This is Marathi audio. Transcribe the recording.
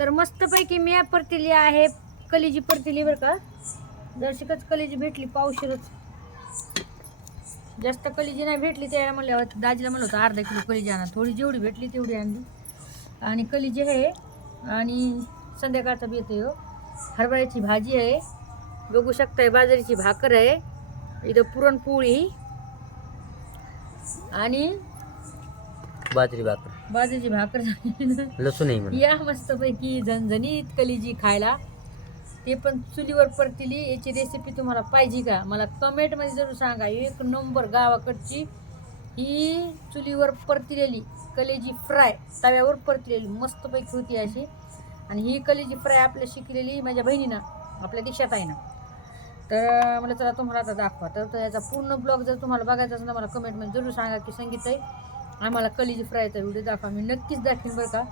तर मस्तपैकी मी परतिली आहे, कलेजी परतिली बरं का. जरशीकच कलेजी भेटली पावशेरच, जास्त कलेजी नाही भेटली. त्याला म्हणलं दाजीला म्हणलं होतं अर्धा किलो कलेजी आणा, थोडी जेवढी भेटली तेवढी आणली. आणि कलेजी आहे आणि संध्याकाळचा बी येते हो. हरभऱ्याची भाजी आहे, बघू शकताय. बाजरीची भाकर आहे इथं, पुरणपोळी आणि बाजरीची भाकर लसूण आहे या मस्तपैकी झणझणीत कलेजी खायला, ते पण चुलीवर परतिली. याची रेसिपी तुम्हाला पाहिजे का मला कमेंटमध्ये जरूर सांगा. एक नंबर गावाकडची ही चुलीवर परतिलेली कलेजी फ्राय, तव्यावर परतिलेली मस्तपैकी होती अशी. आणि ही कलेजी फ्राय आपल्या शिकलेली माझ्या बहिणीनं, आपल्या देशात आहे ना. तर मला चला तुम्हाला आता दाखवा. तर याचा पूर्ण ब्लॉग जर तुम्हाला बघायचा असेल तर मला कमेंटमध्ये जरूर सांगा की संगीताई आम्हाला कलेजी फ्रायचा व्हिडिओ दाखवा. मी नक्कीच दाखवेन बरं का.